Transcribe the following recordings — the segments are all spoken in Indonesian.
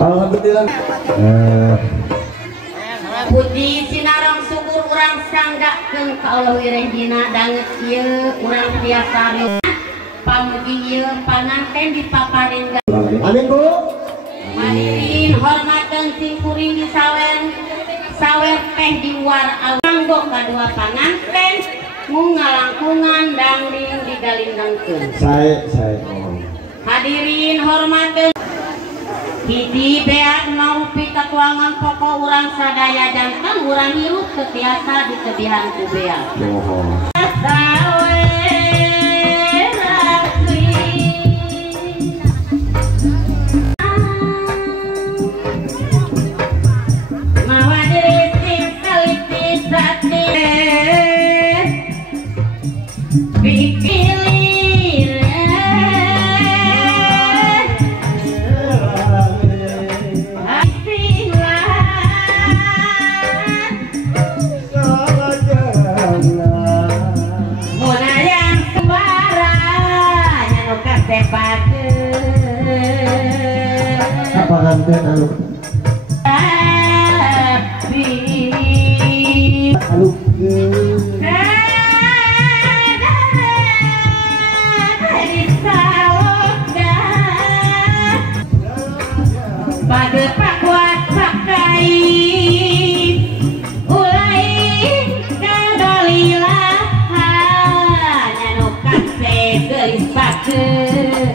Alhamdulillah. Puji sinarang subur urang sanggakkeun ka Allah wirehina danget ieu urang tiasa pamugi ieu panganten dipaparin. Amin Bu. Hadirin hormatkeun sing kuring di sawer teh di war awanggo kadua panganten ngalangkungan dangding digalindangkeun. Saya. Hadirin hormatkeun hiji beak naupi katuangan pokok urang sadaya jantan urang hirup ketiasa dikebihan ku beak. Panganten anu pada pak kuat pakai ulai kadalilah hanya nukat gelis pakeun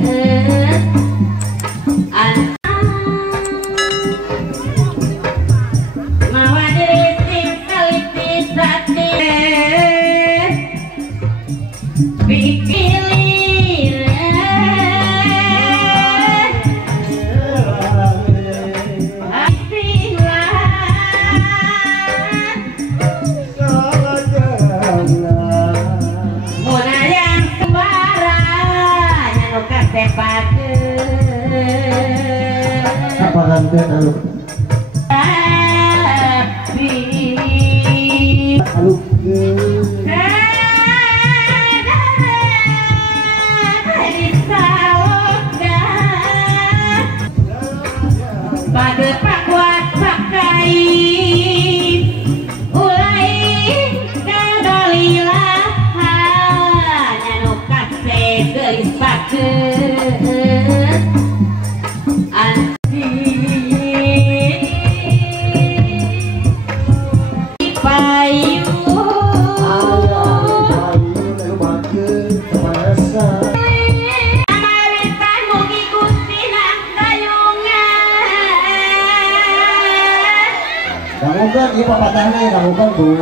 panganten anu pada pak kuat pakai ulai kadalilah hanya nukat gelis pakeun Bangukan, iya Pak Patahnya, bangukan Bu.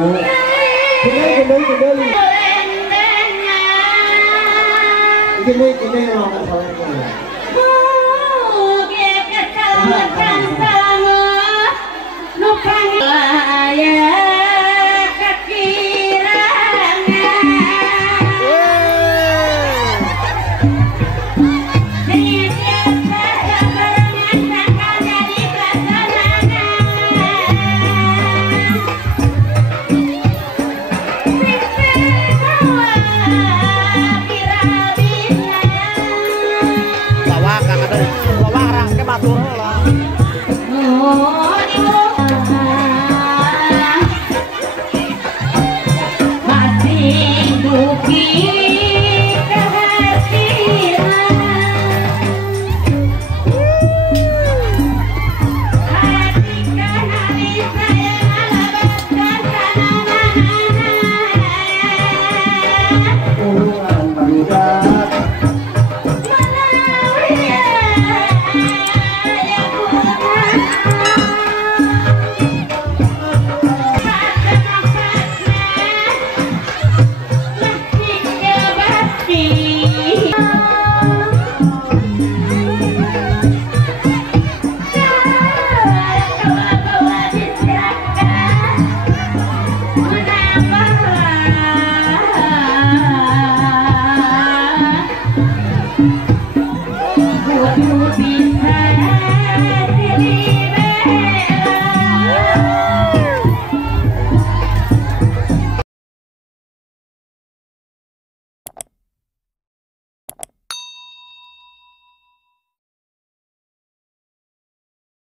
Gini, ngomong soalnya. Mugi keselamatan selamat nupang laya kekirangan. Masih Hey!